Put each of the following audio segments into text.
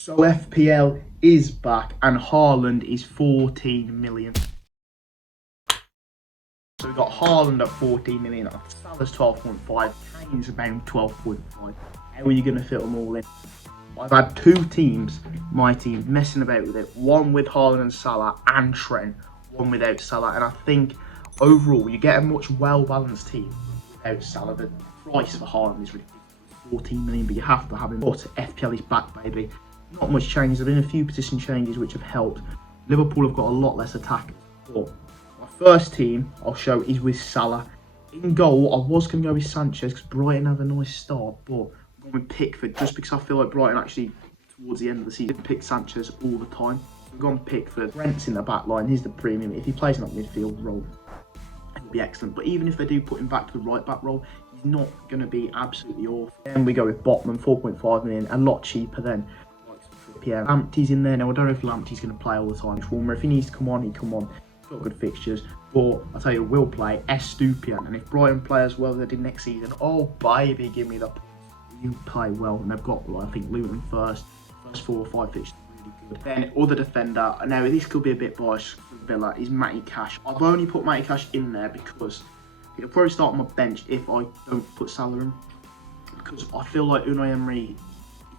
So FPL is back and Haaland is 14 million. So we've got Haaland at 14 million, Salah's 12.5, Kane's about 12.5. How are you going to fit them all in? I've had two teams, my team, messing about with it. One with Haaland and Salah and Trent, one without Salah. And I think overall you get a much well-balanced team without Salah. The price for Haaland is ridiculous, 14 million, but you have to have him. But FPL is back, baby. Not much change. There have been a few position changes which have helped. Liverpool have got a lot less attackers. But my first team I'll show is with Salah. In goal, I was going to go with Sanchez because Brighton have a nice start, but I'm going with Pickford just because I feel like Brighton actually, towards the end of the season, pick Sanchez all the time. So I'm going Pickford. Brent's in the back line. He's the premium. If he plays in that midfield role, it'll be excellent. But even if they do put him back to the right back role, he's not going to be absolutely awful. Then we go with Botman, 4.5 million, a lot cheaper than FPL. Lamptey's in there now. I don't know if Lamptey's going to play all the time. If he needs to come on, he come on. He's got good fixtures, but I'll tell you, will play Estupiñán. And if Brighton play as well as they did next season, oh baby, give me the points. You play well, and they've got, well, I think Luton first 4 or 5 fixtures really good. Then other defender. Now this could be a bit biased for Villa, is Matty Cash. I've only put Matty Cash in there because he'll probably start on my bench if I don't put Salah in, because I feel like Unai Emery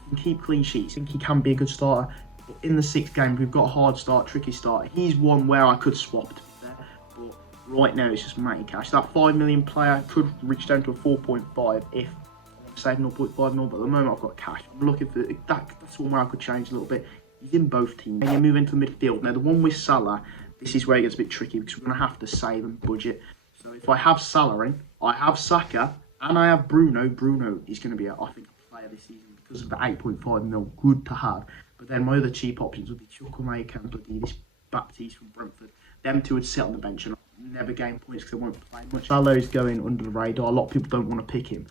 can keep clean sheets. I think he can be a good starter. But in the 6th game, we've got a hard start, tricky start. He's one where I could swap to be there. But right now, it's just Matty Cash. That 5 million player could reach down to a 4.5 if I save 0.5 mil. But at the moment, I've got Cash. I'm looking for that. That's one where I could change a little bit. He's in both teams. And you move into the midfield. Now, the one with Salah, this is where it gets a bit tricky because we're going to have to save and budget. So if I have Salah in, I have Saka, and I have Bruno. Bruno is going to be, I think, a player this season because of the 8.5 mil. Good to have. But then my other cheap options would be Chukwuemeka and bloody this Baptiste from Brentford. Them two would sit on the bench and never gain points because they won't play much. Salah's going under the radar. A lot of people don't want to pick him.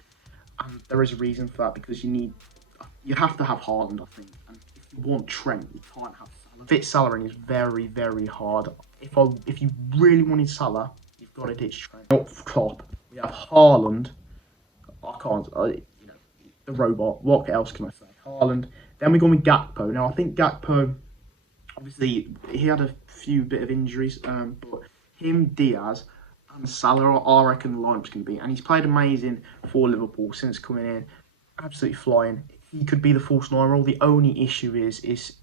And there is a reason for that because you have to have Haaland, I think. And if you want Trent, you can't have Salah. Fit Salah in is very, very hard. If you really wanted Salah, you've got to ditch Trent. Up top, we have Haaland. The robot. What else can I say? Haaland. Then we go with Gakpo. Now, I think Gakpo, obviously, he had a few bit of injuries, but him, Diaz, and Salah, I reckon the lineup's going to be. And he's played amazing for Liverpool since coming in. Absolutely flying. He could be the false nine role. The only issue is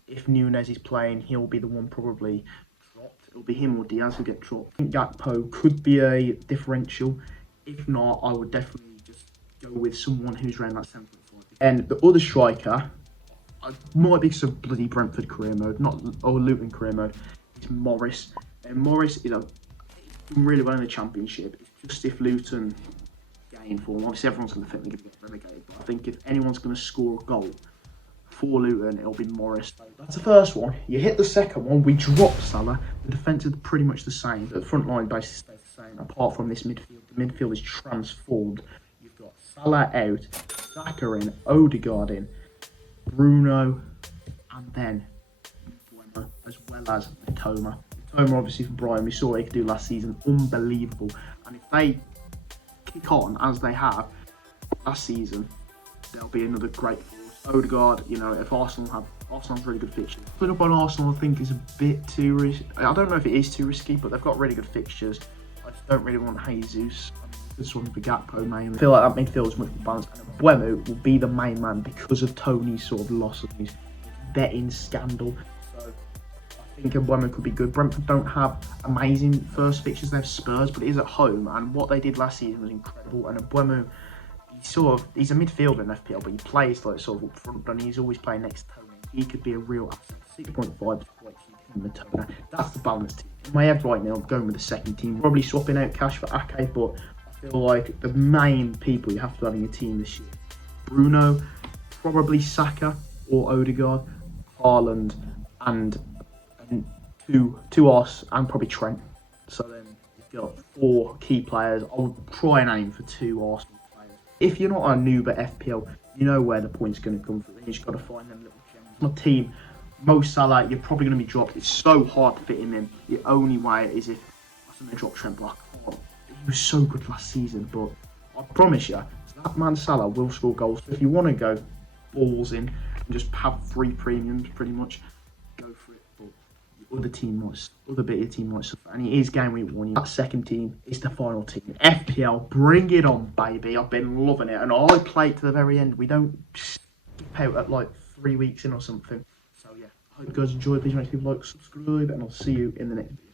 if Nunez is playing, he'll be the one probably dropped. It'll be him or Diaz who get dropped. I think Gakpo could be a differential. If not, I would definitely just go with someone who's around that 7.5. And the other striker, might be some bloody Brentford career mode, or Luton career mode. It's Morris. And Morris, done really well in the Championship. It's just if Luton gain form, obviously everyone's going to think they're going to get relegated. But I think if anyone's going to score a goal for Luton, it'll be Morris. That's the first one. You hit the second one, we drop Salah. The defence is pretty much the same. The front line basically stays the same, apart from this midfield. The midfield is transformed. You've got Salah out, Saka in, Odegaard in, Bruno, and then Bueno, as well as Mitoma. Mitoma, obviously, for Brighton, we saw what he could do last season. Unbelievable. And if they kick on as they have last season, there'll be another great force. Odegaard, if Arsenal's really good fixtures. Putting up on Arsenal, I think, is a bit too risky. I don't know if it is too risky, but they've got really good fixtures. I just don't really want Jesus. This one for Gakpo mainly. I feel like that midfield is much more balanced, and Mbeumo will be the main man because of Tony's sort of loss of his betting scandal. So I think Mbeumo could be good. Brentford don't have amazing first fixtures. They have Spurs, but it is at home, and what they did last season was incredible. And Mbeumo, he's a midfielder in FPL, but he plays like sort of up front, and he's always playing next to Tony. He could be a real asset. 6.5 is quite cheap in Mitoma. That's the balanced team. In my head right now, I'm going with the second team. Probably swapping out Cash for Ake, but I feel like the main people you have to have in your team this year: Bruno, probably Saka or Odegaard, Haaland, and two Ars, and probably Trent. So then you've got 4 key players. I would try and aim for 2 Arsenal players. If you're not a noob at FPL, you know where the point's going to come from. You just got to find them little gems. My team, Mo Salah, you're probably going to be dropped. It's so hard to fit him in. The only way is if I'm going to drop Trent Block. He was so good last season, but I promise you, that man Salah will score goals. So if you want to go balls in, and just have 3 premiums pretty much. Go for it. But the other bit of your team might suffer. And it is game week 1. That second team is the final team. FPL, bring it on, baby. I've been loving it. And I play it to the very end. We don't skip out at like 3 weeks in or something. So yeah, I hope you guys enjoy. Please make sure you like, subscribe, and I'll see you in the next video.